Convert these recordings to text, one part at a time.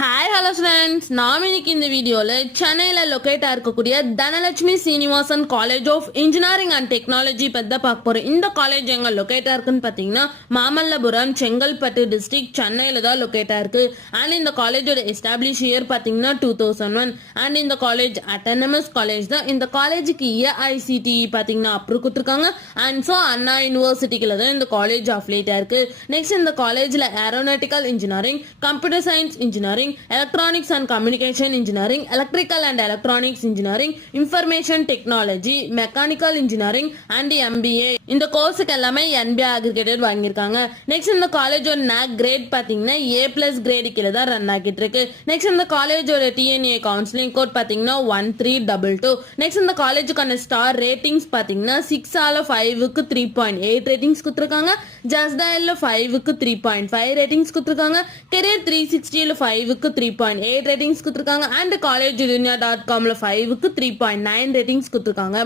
Hi hello friends, நாம் இன்னைக்கு இந்த வீடியோவில் சென்னையில் லொக்கேட்டாக இருக்கக்கூடிய Dhanalakshmi Srinivasan college of engineering and technology பற்றி தான் பார்க்க போகிறோம். இந்த காலேஜ் எங்கே லொக்கேட்டாக இருக்குன்னு பார்த்தீங்கன்னா மாமல்லபுரம், செங்கல்பட்டு டிஸ்ட்ரிக்ட், சென்னையில் தான் லொக்கேட்டாக இருக்குது. அண்ட் இந்த காலேஜோட எஸ்டாப்ளிஷ் இயர் பார்த்தீங்கன்னா 2001. அண்ட் இந்த காலேஜ் அட்டானமஸ் காலேஜ் தான். இந்த காலேஜுக்கு ஏஐசிடிஇ பார்த்தீங்கன்னா அப்ரூவ் கொடுத்துருக்காங்க. அண்ட் ஸோ அண்ணா யூனிவர்சிட்டிக்குள்ள தான் இந்த காலேஜ் அஃபிலேட்டாக இருக்குது. நெக்ஸ்ட் இந்த காலேஜில் aeronautical engineering, computer science engineering, electronics and communication engineering, electrical and electronics engineering, information technology, mechanical engineering and MBA இந்த கோர்ஸுக்கு எல்லாமே NBA அக்ரிகேட்டட் வாங்கியிருக்காங்க. நெக்ஸ்ட் இந்த காலேஜோட NAC கிரேட் பார்த்தீங்கன்னா A+ கிரேடு கீழே தான் ரன் ஆகிட்டு இருக்கு. நெக்ஸ்ட் இந்த காலேஜோட TNA கவுன்சிலிங் கோட் பார்த்தீங்கன்னா 1322. நெக்ஸ்ட் இந்த காலேஜுக்கான ஸ்டார் ரேட்டிங்ஸ் பார்த்தீங்கன்னா 6/5க்கு 3.8 ரேட்டிங்ஸ் கொடுத்துருக்காங்க. ஜஸ்ட் டயல்ல 5க்கு 3.5 ரேட்டிங்ஸ் கொடுத்துருக்காங்க. கெரியர் 360ல 5க்கு 3.8 ரேட்டிங்ஸ் கொடுத்துருக்காங்க. அண்ட் காலேஜ் dunia.comல 5க்கு 3.9 ரேட்டிங்ஸ் கொடுத்துருக்காங்க.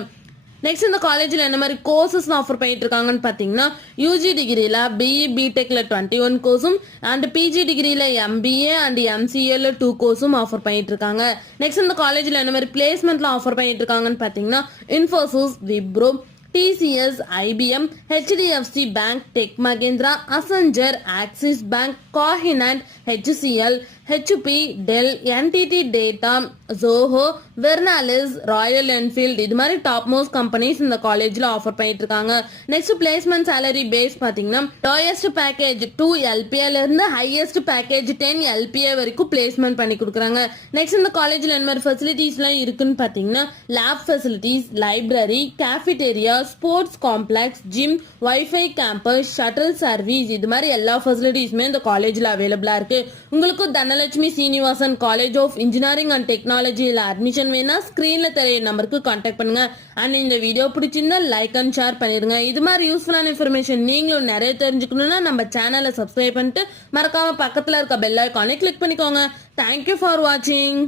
நெக்ஸ்ட் இந்த காலேஜில் என்ன மாதிரி கோர்சஸ் ஆஃபர் பண்ணிட்டு இருக்காங்கன்னு பார்த்தீங்கன்னா யூஜி டிகிரியில் பிஇ பிடெக்ல 21 கோர்ஸும் அண்ட் பிஜி டிகிரியில் MBA அண்ட் MCAல 2 கோர்ஸும் ஆஃபர் பண்ணிட்டு இருக்காங்க. நெக்ஸ்ட் இந்த காலேஜில் என்ன மாதிரி பிளேஸ்மெண்ட்ல ஆஃபர் பண்ணிட்டு இருக்காங்கன்னு பார்த்தீங்கன்னா Infosys, Wipro, TCS, IBM, HDFC Bank, Tech Mahindra, Accenture, Axis Bank, Cognizant, HCL, HP, Dell, NTT Data, Zoho, Vernalis, Royal Enfield இது மாதிரி டாப் மோஸ்ட் கம்பெனிஸ் இந்த காலேஜில் ஆஃபர் பண்ணிட்டு இருக்காங்க. நெக்ஸ்ட் பிளேஸ்மெண்ட் சேலரி பேஸ் பார்த்தீங்கன்னா லோயஸ்ட் பேக்கேஜ் 2 LPA இருந்து ஹையஸ்ட் பேக்கேஜ் 10 LPA வரைக்கும் placement பண்ணி கொடுக்குறாங்க. நெக்ஸ்ட் இந்த காலேஜில் என்ன மாதிரி ஃபெசிலிட்டிஸ்லாம் இருக்குன்னு பார்த்தீங்கன்னா lab facilities, library, cafeteria, sports complex, gym, wifi campus, shuttle service இது மாதிரி எல்லா ஃபெசிலிட்டிஸுமே இந்த காலேஜில் அவைலபிளாக இருக்கு. உங்களுக்கு Dhanalakshmi Srinivasan college of engineering and டெக்னாலஜியில் அட்மிஷன் வேணா ஸ்கிரீன்ல தெரிய நம்பருக்கு கான்டாக்ட் பண்ணுங்க. அண்ட் இந்த வீடியோ பிடிச்சிருந்தா லைக் அண்ட் ஷேர் பண்ணிருங்க. இது மாதிரி யூஸ்ஃபுல்லான இன்ஃபர்மேஷன் நீங்களும் நிறைய தெரிஞ்சுக்கணும்னா நம்ம சேனலை சப்ஸ்கிரைப் பண்ணிட்டு மறக்காம பக்கத்துல இருக்க பெல் ஐகானை கிளிக் பண்ணிக்கோங்க. தேங்க்யூ ஃபார் வாட்சிங்.